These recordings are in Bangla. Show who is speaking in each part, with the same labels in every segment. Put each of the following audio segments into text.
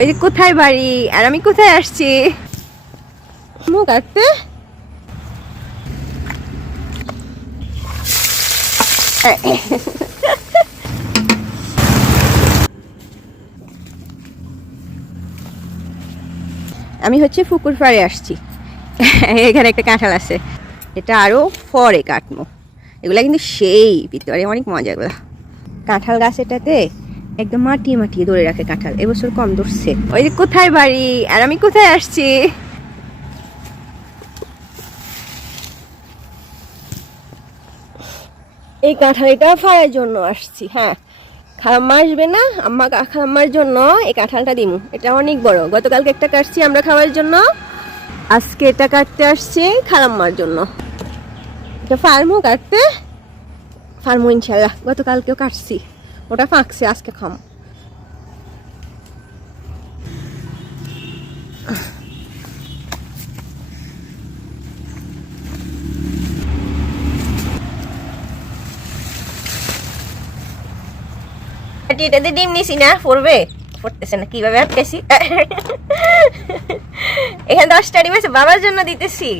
Speaker 1: এই যে কোথায় বাড়ি? আর আমি কোথায় আসছি? মুখ কাটতে আমি হচ্ছে পুকুর পাড়ে আসছি। এখানে একটা কাঁঠাল আছে। এটা আরও ফরে কাটবো। এগুলা কিন্তু সেই ভিতরে অনেক মজা এগুলা কাঁঠাল গাছ এটাতে একদম মাটিয়ে মাটিয়ে ধরে রাখে কাঁঠাল। এবছর কম ধরছে। ওই যে কোথায় বাড়ি? আর আমি কোথায় আসছি? এই কাঁঠালিটা ফাড়ার জন্য আসছি হ্যাঁ। খালাম্মা আসবে না, আম্মা খালাম্মার জন্য এই কাঁঠালটা দিমু। এটা অনেক বড়। গতকালকে একটা কাটছি আমরা খাওয়ার জন্য। আজকে এটা কাটতে আসছি খালাম্মার জন্য। এটা ফার্মও কাটতে? ফার্মও ইনশাল্লাহ গতকালকেও কাটছি। ওটা ফাঁকছে আজকে খাম। এটাতে ডিম নিছি না পড়বে? পড়তেছে না কীভাবে আটকেছি এখানে দশটা ডিম আছে, বাবার জন্য দিতেছি।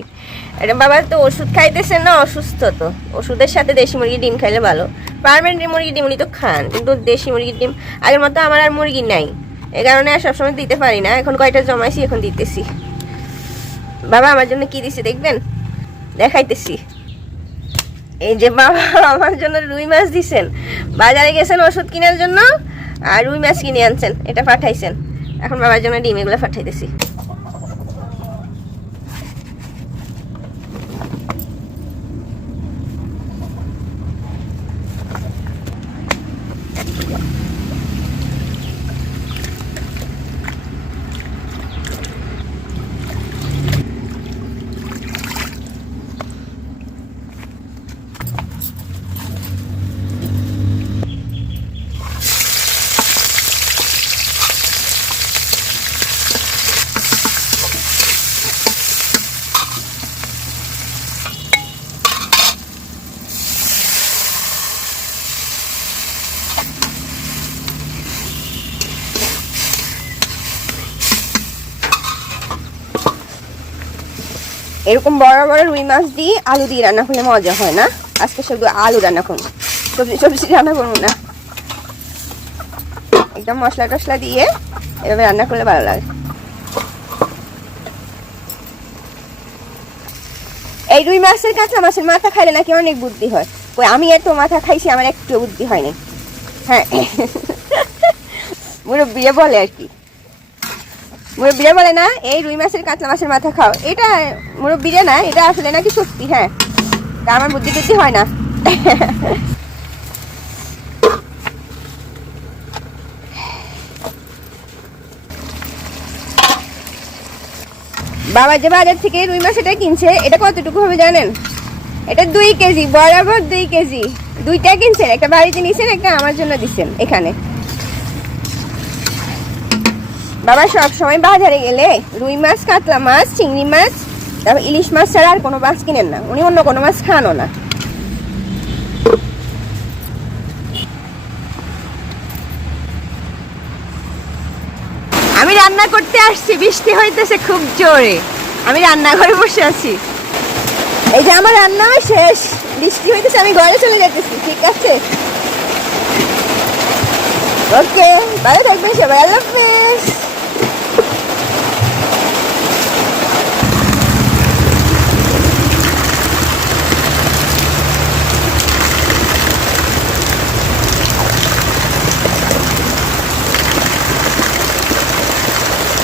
Speaker 1: এটা বাবা তো ওষুধ খাইতেছে না, অসুস্থ তো। ওষুধের সাথে দেশি মুরগির ডিম খাইলে ভালো। পারমানেন্ট মুরগির ডিম উনি তো খান, কিন্তু দেশি মুরগির ডিম আগের মতো আমার আর মুরগি নাই। এই কারণে আর সবসময় দিতে পারি না। এখন কয়টা জমাইছি, এখন দিতেছি। বাবা আমার জন্য কি দিছে দেখবেন? দেখাইতেছি। এই যে বাবা আমার জন্য রুই মাছ দিছেন। বাজারে গেছেন ওষুধ কেনার জন্য? আর রুই মাছ কিনে আনছেন এটা পাঠাইছেন। এখন বাবার জন্য ডিম এগুলো পাঠাইতেছি। এরকম বড় বড় রুই মাছ দিয়ে আলু দিয়ে রান্না করলে মজা হয় না? আজকে শুধু আলু রান্না করব। সবজি সবজি রান্না করব না। একদম মশলা টশলা দিয়ে এভাবে রান্না করলে ভালো লাগে। এই রুই মাছের কাঁচা মাছের মাথা খাইলে নাকি অনেক বুদ্ধি হয়। ওই আমি এত মাথা খাইছি, আমার একটু বুদ্ধি হয়নি। হ্যাঁ। মুরব্বিয়ে বলে আর কি। মুরব্বীরা বলে না, এই রুই মাছের কাতলা মাছের মাথা খাও। এটা মুরব্বীরা না, এটা আসলে নাকি সত্যি হ্যাঁ। তা আমার বুদ্ধি টুদ্ধি হয় না। বাবা যে বাজার থেকে রুই মাছ এটা কিনছে, এটা কতটুকু হবে জানেন? এটা দুই কেজি, বরাবর দুই কেজি। দুইটা কিনছেন, একটা বাড়িতে নিছেন, একটা আমার জন্য দিচ্ছেন এখানে। বাবা সব সময় বাজারে গেলে রুই মাছ কাতলা মাছ চিংড়ি মাছ তারপর ইলিশ মাছ ছাড়া আর কোনো মাছ কিনেন না। উনি অন্য কোনো মাছ খানও না। আমি রান্না করতে আসছি বৃষ্টি হইতেছে খুব জোরে। আমি রান্নাঘরে বসে আছি। এই যে আমার রান্না শেষ। বৃষ্টি হইতেছে আমি ঘরে চলে যেতেছি ঠিক আছে? ওকে ভালো থাকবেন সবাই আল্লাহ হাফেজ।